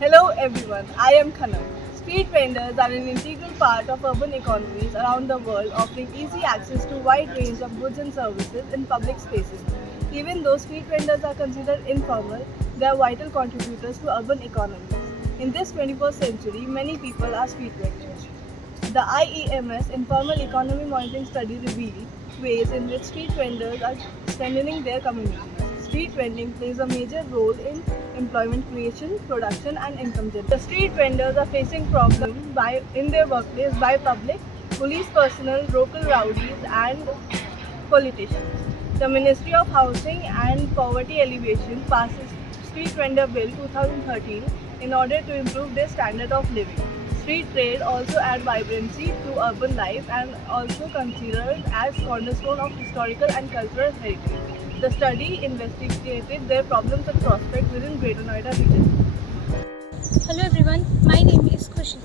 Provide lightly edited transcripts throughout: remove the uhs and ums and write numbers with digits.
Hello everyone, I am Khanam. Street vendors are an integral part of urban economies around the world, offering easy access to a wide range of goods and services in public spaces. Even though street vendors are considered informal, they are vital contributors to urban economies. In this 21st century, many people are street vendors. The IEMS Informal Economy Monitoring Study revealed ways in which street vendors are strengthening their communities. Street vending plays a major role in employment creation, production, and income generation. The street vendors are facing problems in their workplace by public, police personnel, local rowdies, and politicians. The Ministry of Housing and Poverty Alleviation passes Street Vendor Bill 2013 in order to improve their standard of living. Street trade also adds vibrancy to urban life and also considered as cornerstone of historical and cultural heritage. The study investigated their problems and prospects within Greater Noida region. Hello everyone, my name is Khushi.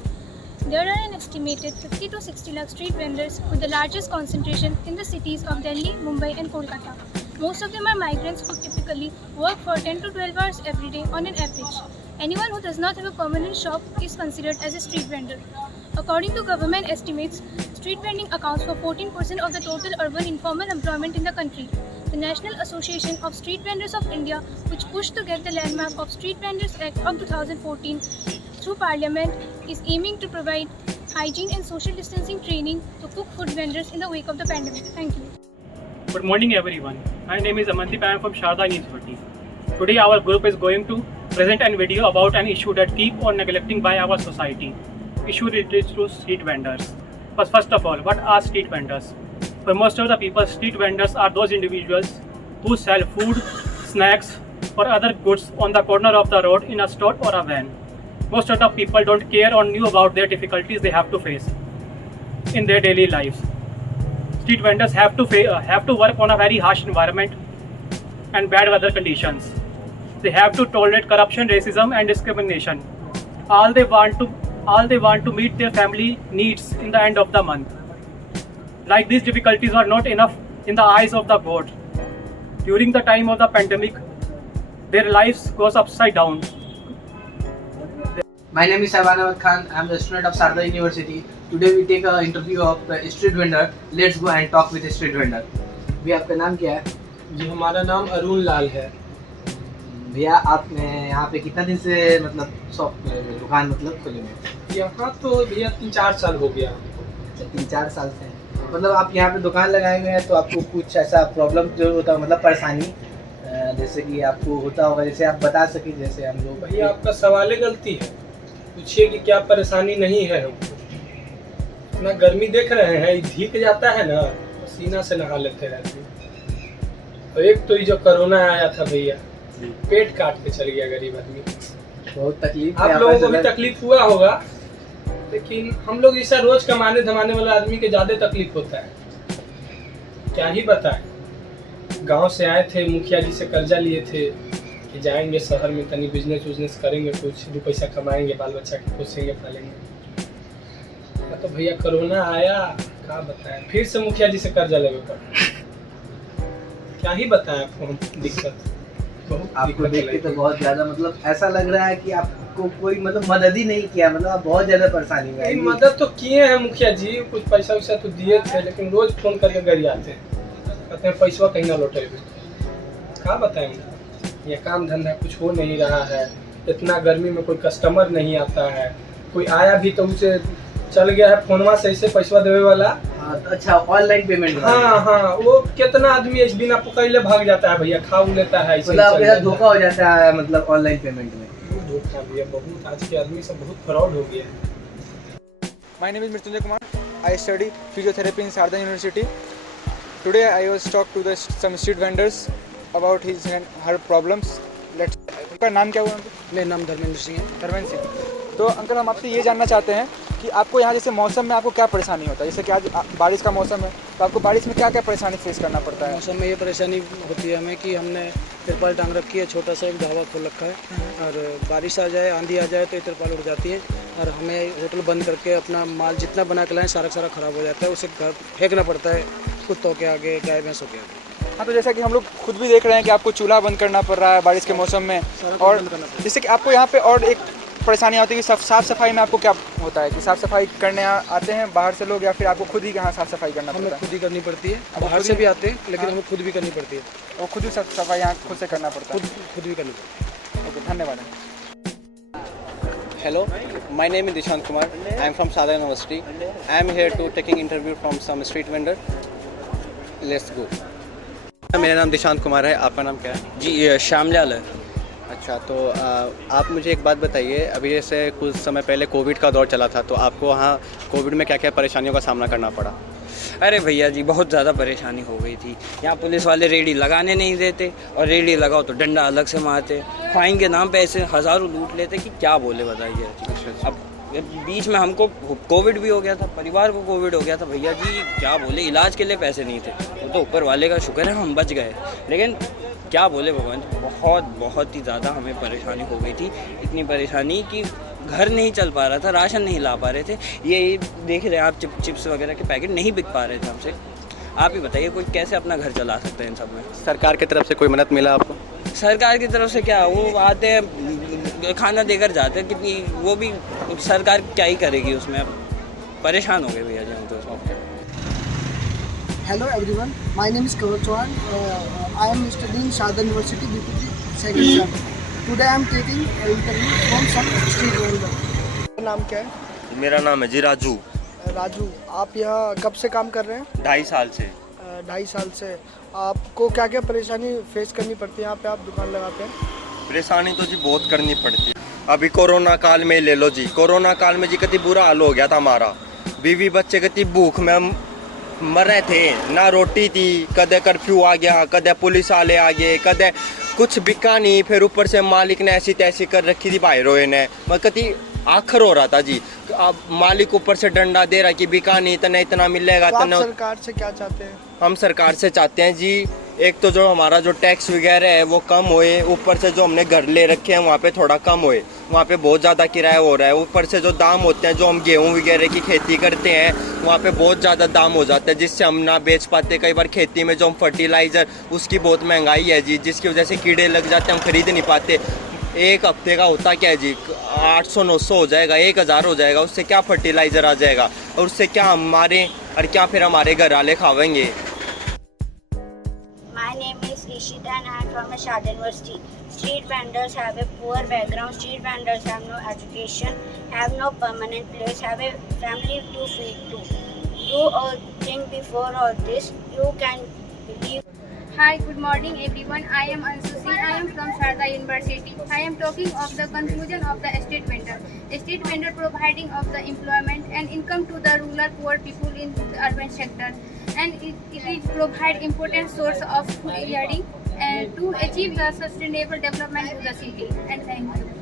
There are an estimated 50 to 60 lakh street vendors with the largest concentration in the cities of Delhi, Mumbai and Kolkata. Most of them are migrants who typically work for 10 to 12 hours every day on an average. Anyone who does not have a permanent shop is considered as a street vendor. According to government estimates, street vending accounts for 14% of the total urban informal employment in the country. The National Association of Street Vendors of India, which pushed to get the landmark of Street Vendors Act of 2014 through Parliament, is aiming to provide hygiene and social distancing training to cook food vendors in the wake of the pandemic. Thank you. Good morning everyone. My name is Amandeep. I am from Sharda University. Today our group is going to present a video about an issue that keep on neglecting by our society. Issue related to street vendors. But first of all, what are street vendors? For most of the people, street vendors are those individuals who sell food, snacks or other goods on the corner of the road in a store or a van. Most of the people don't care or knew about their difficulties they have to face in their daily lives. Street vendors have to work on a very harsh environment and bad weather conditions. They have to tolerate corruption, racism and discrimination. All they want to meet their family needs in the end of the month. Like these difficulties are not enough in the eyes of the God. During the time of the pandemic, their lives goes upside down. My name is Saban Ahmed Khan. I am the student of Sharda University. Today we take an interview of a street vendor. Let's go and talk with a street vendor. भैया आपका नाम क्या है? जी हमारा नाम अरुण लाल है। भैया आप यहाँ पे कितना दिन से मतलब शॉप दुकान मतलब खोले हुए? यहाँ तो भैया 3-4 साल हो गया। अच्छा 3-4 साल से मतलब आप यहाँ पे दुकान लगाए हुए हैं तो आपको कुछ ऐसा प्रॉब्लम जो होता मतलब परेशानी जैसे कि आपको होता होगा जैसे आप बता सके जैसे हम लोग? भैया आपका सवाल है गलती है, पूछिए कि क्या परेशानी नहीं है हमको। ना गर्मी देख रहे हैं, धीक जाता है ना, पसीना से नहा लेते रहते हैं। और एक तो ये जो कोरोना आया था भैया, पेट काट के चल गया गरीब आदमी। बहुत तकलीफ आप लोगों को भी तकलीफ हुआ होगा, लेकिन हम लोग ऐसा रोज कमाने धमाने वाला आदमी के ज्यादा तकलीफ होता है। क्या ही बताएं, गांव से आए थे, मुखिया जी से कर्जा लिए थे कि जाएंगे शहर में तनी बिजनेस करेंगे, कुछ 2 पैसा कमाएंगे, बाल बच्चा के पोसेंगे पालेंगे। तो भैया कोरोना आया, क्या बताएं, फिर से मुखिया जी से कर्जा लेवे पड़ा। क्या ही बताएं आपको हम दिक्कत। आपको देख के तो बहुत ज्यादा मतलब ऐसा लग रहा है कि आपको कोई मतलब मदद ही नहीं किया, मतलब आप बहुत ज्यादा परेशानी में हैं। मदद तो किए हैं मुखिया जी, कुछ पैसा वैसा तो दिए थे, लेकिन रोज फोन करके घर आते हैं, कहते हैं पैसा कहीं ना लौटेगा। क्या बताएं, ये काम धंधा कुछ हो नहीं रहा है। इतना गर्मी में कोई कस्टमर नहीं आता है, कोई आया भी तो उसे चल गया है फोनवा से ऐसे पैसा देवे वाला। अच्छा ऑनलाइन पेमेंट? हाँ, वो कितना आदमी इस बिना पकड़े भाग जाता है भैया, खा लेता है, मतलब धोखा हो जाता है मतलब ऑनलाइन पेमेंट में। धोखा भैया बहुत, आज के आदमी सब बहुत फ्रॉड हो गया। My name is Mrityunjay Kumar. I study physiotherapy in Sharda University. Today I was talked to some street vendors about his and her problems. आपका नाम क्या हुआ? मेरा नाम धर्मेंद्र सिंह है। धर्मेंद्र सिंह। तो अंकल हम आपसे ये जानना चाहते हैं कि आपको यहाँ जैसे मौसम में आपको क्या परेशानी होता है? जैसे कि आज बारिश का मौसम है तो आपको बारिश में क्या क्या परेशानी फेस करना पड़ता है? मौसम में ये परेशानी होती है हमें कि हमने तिरपाल टांग रखी है, छोटा सा एक ढाबा खोल रखा है, और बारिश आ जाए, आंधी आ जाए तो ये तिरपाल उड़ जाती है और हमें होटल बंद करके अपना माल जितना बना के लाएँ सारा ख़राब हो जाता है, उसे घर फेंकना पड़ता है कुत्तों के आगे, गाय भैंसों के आगे। हाँ, तो जैसा कि हम लोग खुद भी देख रहे हैं कि आपको चूल्हा बंद करना पड़ रहा है बारिश के मौसम में, और जैसे कि आपको यहाँ पे और एक परेशानी होती है कि साफ़ सफाई में आपको क्या होता है कि साफ़ सफाई करने आते हैं बाहर से लोग या फिर आपको खुद ही यहाँ साफ़ सफाई करना हमें पड़ता है? खुद ही करनी पड़ती है, बाहर से भी आते हैं लेकिन हमें खुद भी करनी पड़ती है, वो खुद ही साफ़ सफाई यहाँ खुद से करना पड़ता है? खुद भी करनी पड़ती है। ओके, धन्यवाद। Hello, my name is Dishant Kumar. I am from Sharda University. I am here to taking interview from some street vendor. Let's go. मेरा नाम दिशांत कुमार है, आपका नाम क्या है? जी श्यामलाल है। अच्छा, तो आप मुझे एक बात बताइए, अभी जैसे कुछ समय पहले कोविड का दौर चला था, तो आपको वहाँ कोविड में क्या क्या परेशानियों का सामना करना पड़ा? अरे भैया जी बहुत ज़्यादा परेशानी हो गई थी। यहाँ पुलिस वाले रेडी लगाने नहीं देते और रेडी लगाओ तो डंडा अलग से मारते, फाइन के नाम पे ऐसे हज़ारों लूट लेते कि क्या बोले बताइए। अब बीच में हमको कोविड भी हो गया था, परिवार को कोविड हो गया था भैया जी, क्या बोले, इलाज के लिए पैसे नहीं थे। वो तो ऊपर वाले का शुक्र है हम बच गए, लेकिन क्या बोले भगवान, बहुत ही ज़्यादा हमें परेशानी हो गई थी। इतनी परेशानी कि घर नहीं चल पा रहा था, राशन नहीं ला पा रहे थे। ये देख रहे हैं आप, चिप्स वगैरह के पैकेट नहीं बिक पा रहे थे हमसे। आप ही बताइए कोई कैसे अपना घर चला सकते हैं इन सब में? सरकार की तरफ से कोई मदद मिला आपको? सरकार की तरफ से क्या, वो आते हैं खाना देकर जाते हैं, कितनी वो भी सरकार क्या ही करेगी उसमें। अब परेशान हो गए भैया जी हम तो। Hello everyone, my name is Kaval Chauhan. I am studying Sharda University BPG second sem. Today I am taking an interview from some street vendor. नाम क्या है? मेरा नाम है जी राजू। राजू, आप यहाँ कब से काम कर रहे हैं? 2.5 साल से। 2.5 साल से। आपको क्या क्या परेशानी फेस करनी पड़ती है यहाँ पे आप दुकान लगाते हैं? परेशानी तो जी बहुत करनी पड़ती है। अभी कोरोना काल में ले लो जी, कोरोना काल में जी कितनी बुरा हाल हो गया था हमारा। बीवी बच्चे कितनी भूख में हम मर रहे थे, ना रोटी थी, कदे कर्फ्यू आ गया, कदे पुलिस वाले आ गए, कदे कुछ बिका नहीं, फिर ऊपर से मालिक ने ऐसी तैसी कर रखी थी भाई रोए ने। मैं कति आखिर हो रहा था जी, अब मालिक ऊपर से डंडा दे रहा कि बिका नहीं, इतना मिलेगा। तो आप सरकार से क्या चाहते हैं? हम सरकार से चाहते हैं जी, एक तो जो हमारा जो टैक्स वगैरह है वो कम होए, ऊपर से जो हमने घर ले रखे हैं वहाँ पे थोड़ा कम होए, वहाँ पे बहुत ज़्यादा किराया हो रहा है। ऊपर से जो दाम होते हैं, जो हम गेहूँ वगैरह की खेती करते हैं वहाँ पे बहुत ज़्यादा दाम हो जाता है, जिससे हम ना बेच पाते। कई बार खेती में जो हम फर्टिलाइज़र, उसकी बहुत महंगाई है जी, जिसकी वजह से कीड़े लग जाते हैं, हम खरीद नहीं पाते। एक हफ्ते का होता क्या है जी, 800-900 हो जाएगा, 1000 हो जाएगा, उससे क्या फर्टिलाइज़र आ जाएगा और उससे क्या हमारे और क्या फिर हमारे घर वाले खावेंगे। My name is Ishita and I am from Sharda University. Street vendors have a poor background. Street vendors have no education, have no permanent place, have a family to feed to. Do all think before all this. You can believe. Hi, good morning everyone. I am Ansu Singh. I am from Sharda University. I am talking of the conclusion of the street vendor. Street vendor providing of the employment and income to the rural poor people in the urban sector, and it provide important source of earning and to achieve the sustainable development of the city. And thank you.